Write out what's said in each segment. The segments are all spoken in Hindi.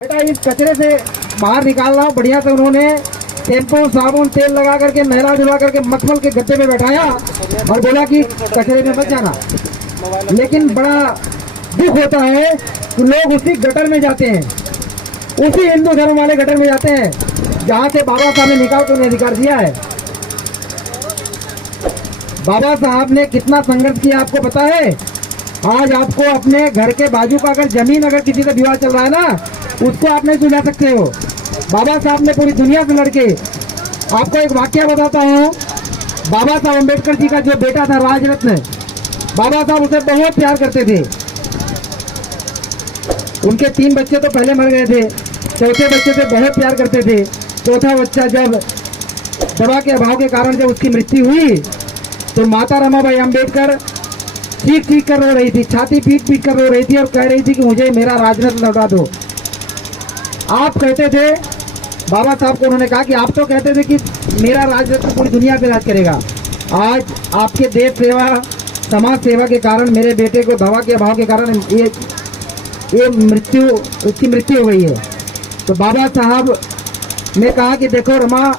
बेटा इस कचरे से बाहर निकालना हो बढ़िया से। उन्होंने शैम्पू साबुन तेल लगा करके नहला धुला करके मखमल के गद्दे पे बैठाया और बोला कि कचरे में मत जाना। लेकिन बड़ा दुख होता है कि लोग उसी गटर में जाते हैं, उसी हिंदू धर्म वाले गटर में जाते हैं जहाँ से बाबा साहब ने निकाल कर अधिकार दिया है। बाबा साहब ने कितना संघर्ष किया आपको पता है। आज आपको अपने घर के बाजू का अगर जमीन अगर किसी का विवाद चल रहा है ना, उसको आप नहीं सुलझा सकते हो। बाबा साहब ने पूरी दुनिया से लड़के। आपको एक वाक्य बताता हूँ। बाबा साहब अम्बेडकर जी का जो बेटा था राजरत्न, बाबा साहब उसे बहुत प्यार करते थे। उनके 3 बच्चे तो पहले मर गए थे, चौथे बच्चे से बहुत प्यार करते थे। चौथा बच्चा जब दवा के अभाव के कारण जब उसकी मृत्यु हुई तो माता रमाबाई अम्बेडकर चीख कर रो रही थी, छाती पीट कर रो रही थी और कह रही थी कि मुझे मेरा राजरत्न लौटा दो। आप कहते थे, बाबा साहब को उन्होंने कहा कि आप तो कहते थे कि मेरा राजरत्न पूरी दुनिया पे राज करेगा। आज आपके देश सेवा समाज सेवा के कारण मेरे बेटे को दवा के अभाव के कारण ये मृत्यु उसकी मृत्यु हो गई है। तो बाबा साहब ने कहा कि देखो रमा,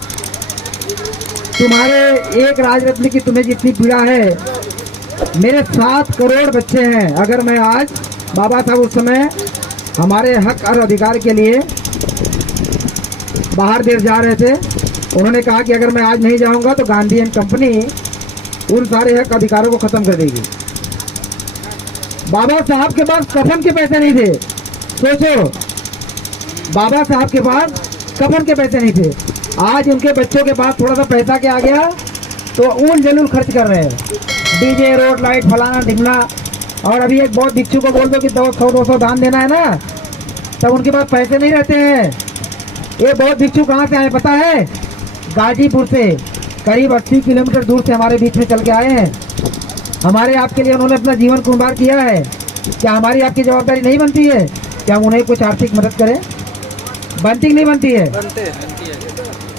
तुम्हारे एक राजरत्न की तुम्हें जितनी पीड़ा है, मेरे 7 करोड़ बच्चे हैं। अगर मैं आज, बाबा साहब उस समय हमारे हक और अधिकार के लिए बाहर देश जा रहे थे। उन्होंने कहा कि अगर मैं आज नहीं जाऊंगा तो गांधी एंड कंपनी उन सारे हक अधिकारों को खत्म कर देगी। बाबा साहब के पास कफन के पैसे नहीं थे। सोचो, बाबा साहब के पास कफन के पैसे नहीं थे। आज उनके बच्चों के पास थोड़ा सा पैसा के आ गया तो ऊन जलूल खर्च कर रहे हैं, डीजे रोड लाइट फलाना ढिमला। और अभी एक बहुत भिक्षु को बोल दो कि 100-200 दान देना है ना, तब उनके पास पैसे नहीं रहते हैं। ये बहुत भिक्षु कहाँ से आए पता है? गाजीपुर से, करीब 80 किलोमीटर दूर से हमारे बीच में चल के आए हैं। हमारे आपके लिए उन्होंने अपना जीवन कुर्बान किया है। क्या हमारी आपकी जवाबदारी नहीं बनती है क्या हम उन्हें कुछ आर्थिक मदद करें? बनती कि नहीं बनती है?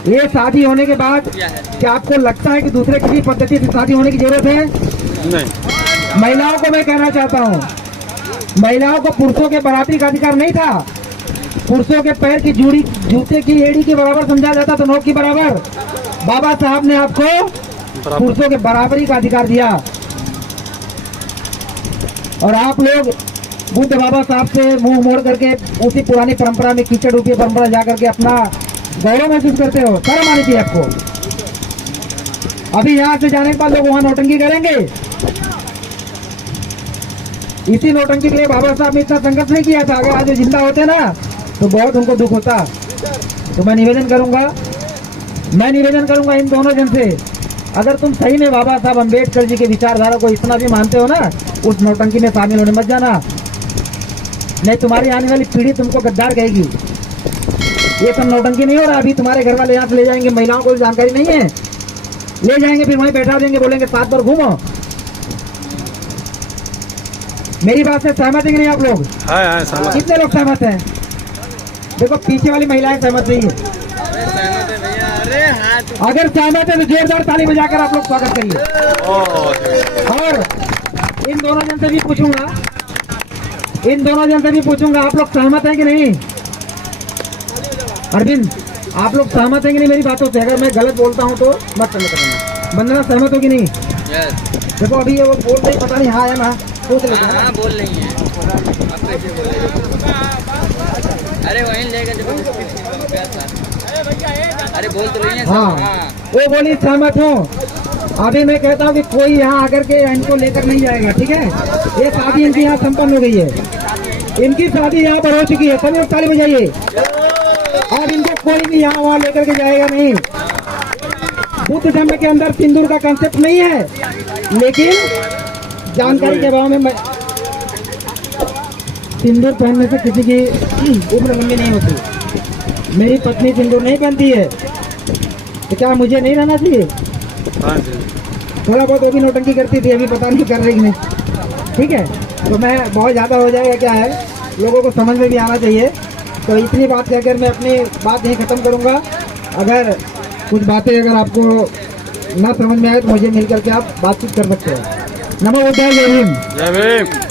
ये शादी होने के बाद क्या आपको लगता है कि दूसरे किसी पद्धति से शादी होने की जरूरत है? नहीं। महिलाओं को मैं कहना चाहता हूँ, महिलाओं को पुरुषों के बराबरी का अधिकार नहीं था। पुरुषों के पैर की जूड़ी जूते की एड़ी के बराबर समझा जाता तो नोक की बराबर। बाबा साहब ने आपको पुरुषों के बराबरी का अधिकार दिया। और आप लोग बुद्ध बाबा साहब से मुंह मोड़ करके उसी पुरानी परंपरा में, कीचड़ रूपी परंपरा जा करके अपना गौरव महसूस करते हो। शर्म आनी चाहिए आपको। अभी यहाँ से जाने के बाद लोग वहाँ नौटंकी करेंगे। इसी नौटंकी के लिए बाबा साहब ने इतना संघर्ष नहीं किया था। अगर आज जिंदा होते ना तो बहुत उनको दुख होता। तो मैं निवेदन करूंगा इन दोनों जन से, अगर तुम सही में बाबा साहब अम्बेडकर जी के विचारधारा को इतना भी मानते हो ना, उस नौटंकी में शामिल होने मत जाना। नहीं, तुम्हारी आने वाली पीढ़ी तुमको गद्दार कहेगी। ये सब नौटंकी नहीं हो रहा। अभी तुम्हारे घर वाले यहाँ से ले जाएंगे, महिलाओं को जानकारी नहीं है, ले जाएंगे, फिर वहीं बैठा देंगे, बोलेंगे 7 बार घूमो। मेरी बात से सहमत है कि नहीं आप लोग? हाँ, कितने लोग सहमत हैं? देखो पीछे वाली महिलाएं सहमत नहीं है। अगर सहमत है तो जोरदार ताली बजाकर आप लोग स्वागत करिए। और इन दोनों जन से भी पूछूंगा, आप लोग सहमत हैं कि नहीं? अरविंद, आप लोग सहमत हैं कि नहीं मेरी बातों से? अगर मैं गलत बोलता हूं तो मत समझना। वंदना, सहमत हो कि नहीं? देखो अभी ये वो बोल रही, पता नहीं हाँ है ना, सोच लेते हैं। हाँ, बोल रही है। अरे वहीं लेकर अरे बोल तो रही है। हाँ, वो बोली सहमत हूँ। अभी मैं कहता हूँ कि कोई यहाँ आकर के इनको लेकर नहीं जाएगा, ठीक है? ये शादी इनकी यहाँ संपन्न हो गई है। इनकी शादी यहाँ पर हो चुकी है। सभी ताली बजाइए। अब इनको कोई भी यहाँ वहाँ लेकर के जाएगा नहीं। बुद्ध धर्म के अंदर सिंदूर का कंसेप्ट नहीं है, लेकिन जानकारी के अभाव में सिंदूर पहनने से किसी की उम्र लंबी नहीं होती। मेरी पत्नी सिंदूर नहीं पहनती है तो क्या मुझे नहीं रहना चाहिए? थोड़ा बहुत वो भी नौटंकी करती थी, अभी पता नहीं कर रही नहीं, ठीक है? तो मैं बहुत ज़्यादा हो जाएगा, क्या है, लोगों को समझ में भी आना चाहिए। तो इतनी बात कहकर मैं अपनी बात यहीं ख़त्म करूँगा। अगर कुछ बातें अगर आपको ना समझ में आए तो मुझे मिल करके आप बातचीत कर सकते हैं। नमो बुद्धाय, जय भीम।